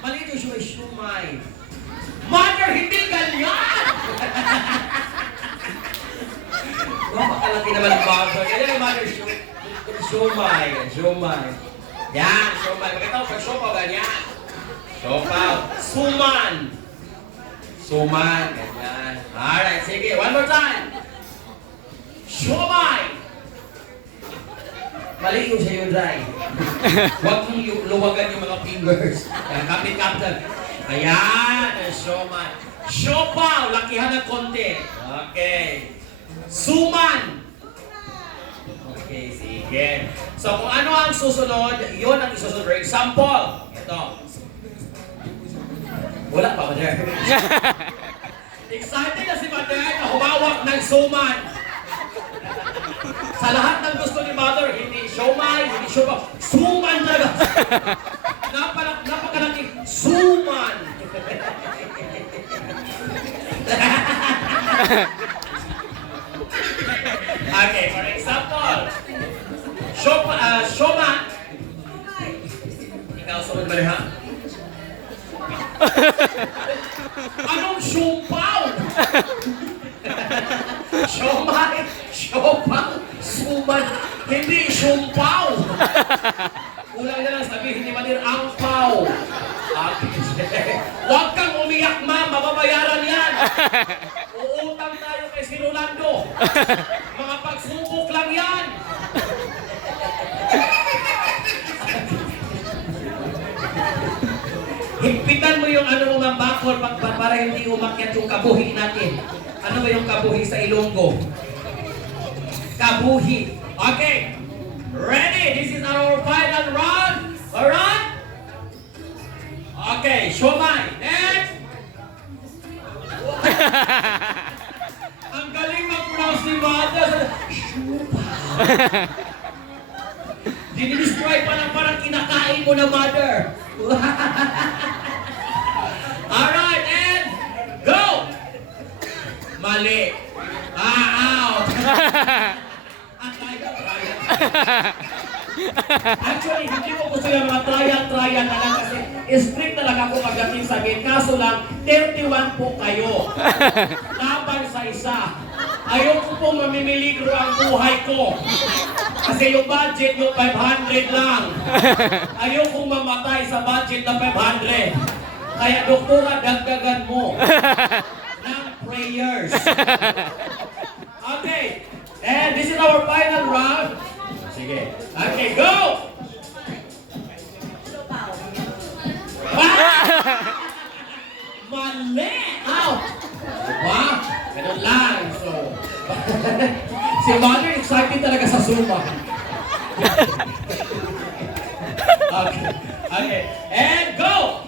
Mali ito siya, shumay. Mother, hindi ganyan! Napakalaki naman ang mother. Ganyan ang mother, shumay. Shumay. Yan, shumay. Magkataw, pag siopaw, ganyan. Siopaw. Suman. Suman, ganyan. Alright, sige. One more time. Shumay. Mali yung sa'yo, Dry. Huwag mong luwagan yung mga fingers. Kapit-kapit. Ayan, shumay. Siopaw, lakihan ng konti. Okay. Suman. Okay, sige. So, kung ano ang susunod, yun ang isusunod. For example, ito. Wala pa, Mother. Excited na si Mother na humawak ng suman. Sa lahat ng gusto ni Mother, hindi siomay, hindi siopaw. Suman talaga. Napakalaki. Suman. Okay, for example, sioma. Ikaw sunod ba ha? Anong siopaw? Siomay, siopaw, suman, hindi siopaw. Kulang na lang sabihin ni Manir, angpaw. Huwag kang umiyak, ma'am, mababayaran yan. Uutang tayo kay si Rolando. Mga pagsubok lang yan. Higpitan mo yung ano mo mga bakor para hindi umakyat yung kabuhi natin. Ano ba yung kabuhi sa Ilonggo? Kabuhi. Okay. Ready? This is our final round. Alright? Okay, siomay. Next. Ang galing mag-pronounce ni Mother. Dinidestroy pa lang parang kinakain mo na Mother. Alright, and go! Mali. Out. Actually, hindi ko gusto yung mga trial na lang kasi strict talaga ako pagdating sa game. Kaso lang, 31 po kayo. Laban sa isa. Ayoko pong mamimiligro ang buhay ko. Kasi yung budget yung 500 lang. Ayokong mamatay sa budget na 500. Kaya doktora, dagdagan mo ng prayers. Okay. And this is our final round. Sige. Okay, go! Mali! Out! Diba? Ganun lang. So, si Mother excited talaga sa Zumba. Okay. Okay. And go!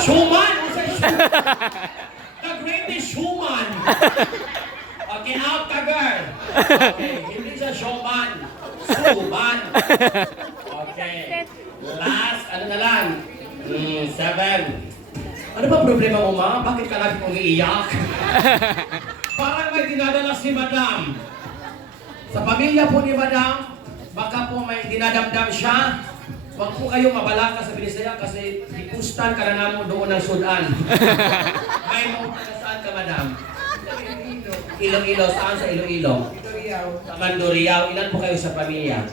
Schumann! The greatest Schumann! Okay, out ka, girl. Okay, hindi siya Schumann. Schumann. Okay. Last, ano na lang? 7. Ano ba problema mo, ma? Bakit ka lagi umiiyak? Parang may dinadala si Madam. Sa pamilya po ni Madam, baka po may dinadamdam siya. Huwag po kayo mabalaka sa Binisaya kasi ipustan ka na namo doon ng Sudan. May mo saan ka, Madam? Iloilo. Saan sa Iloilo? Sa Mandurriao. Ilan po kayo sa pamilya?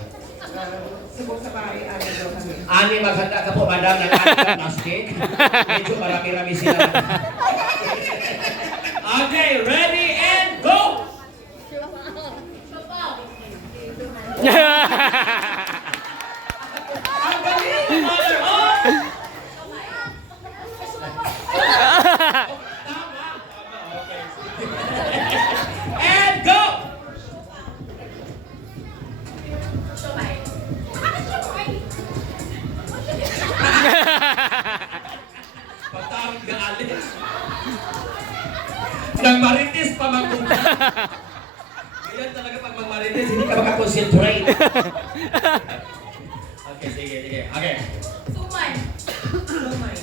Subok sa bahay, ano daw kami. Ani, maghanda ka po, Madam, ng ani ng plastic. Medyo marami-rami sila. Okay, ready and go! Ang galing, Mother! Oh! Tama, okay. And go! Patawag ka, Alex. Nang marites pa magpunta. Ganyan talaga pag magmarites, hindi ka makakonsentrate. Okay, sige. Okay. Sumay. Sumay.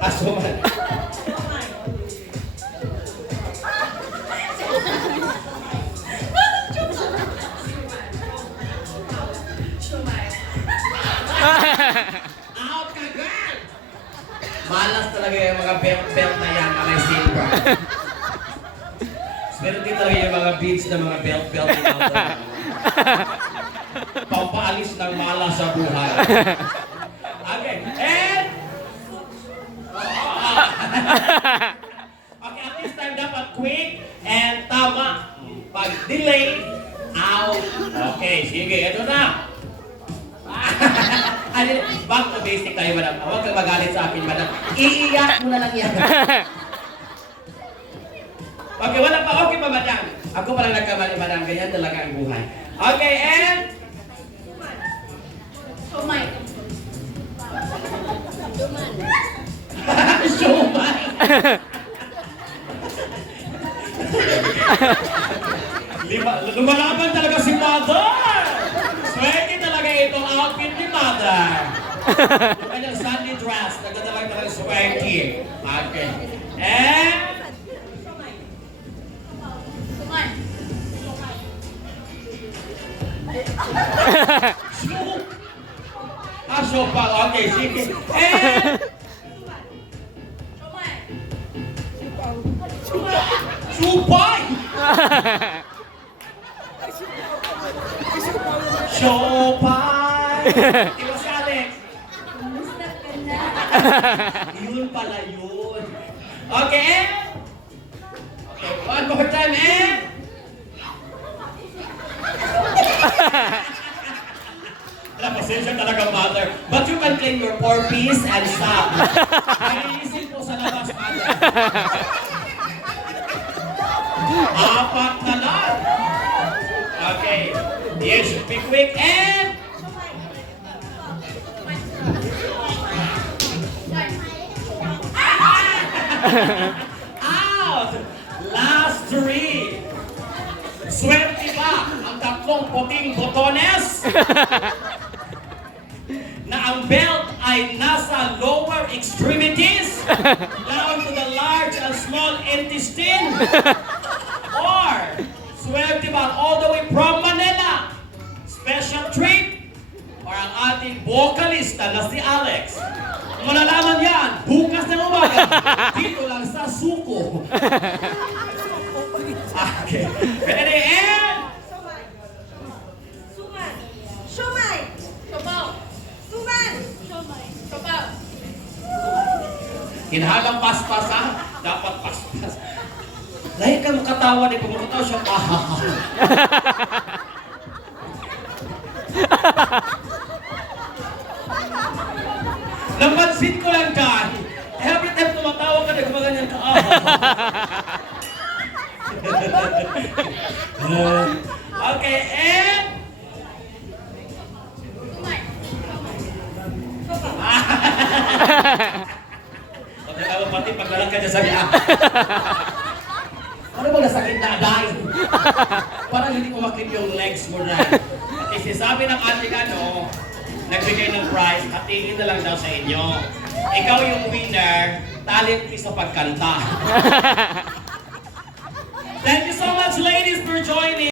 Asuman. Sumay. talaga yung mga belt na yan na may silver. Swerte talaga yung mga beads na mga belt ni mother. Pampaalis ng mala sa buhay. Okay, and... Okay, at this time dapat quick and tama. Pag delay, out. Okay, sige, ito na. Back to basic tayo, madam. Huwag kang magalit sa akin, madam. Iiyak mo na lang yan. Okay, wala pa. Okay pa, madam. Ako pa lang nagkamali, madam. Ganyan talaga ang buhay. Okay, and... Sumay. Sumay. Lumalaban talaga si mother. Swerte talaga itong outfit ni mother. Yung kanyang Sunday dress, nagdadalag talaga swerte. Okay. And... Sumay. Sopa. Okay, sige. And... Sumay. Supay! Supay! Di ba si Alex? Kumusta ka na? Yun pala yun. Okay, and... Okay, one more time, and... Pasensya talaga, mother. But you can claim your 4-piece and stop. Nainisin po sa labas, mother. Apat na lang. Okay. You should be quick and... Out! Last 3. Swerte ba ang tatlong puting botones? Na ang belt ay nasa lower extremities, down to the large and small intestine? Or, swerte ba all the way from Manila? Special treat? Or ang ating vocalista na si Alex? Malalaman yan, bukas ng umaga, dito lang sa Suko. Okay, ready and... Sumay. Sumay. Sabaw. Suman. Sumay. Sabaw. Hinahalang paspas ha? Dapat paspas. Lahi ka makatawa di pagmakatawa siya. Napansin ko lang dahil. Every time tumatawa ka, nagmaganyan ka. Okay, and... Sumay. Okay, tawag pati paglalang ka dyan sa biya. Ano ba nasakit na dahil? Parang hindi ko makit yung legs mo na. Kasi sabi ng ating nagbigay ng prize, hatingin na lang daw sa inyo. Ikaw yung winner, talent piece sa pagkanta. Thank you so much, ladies, for joining.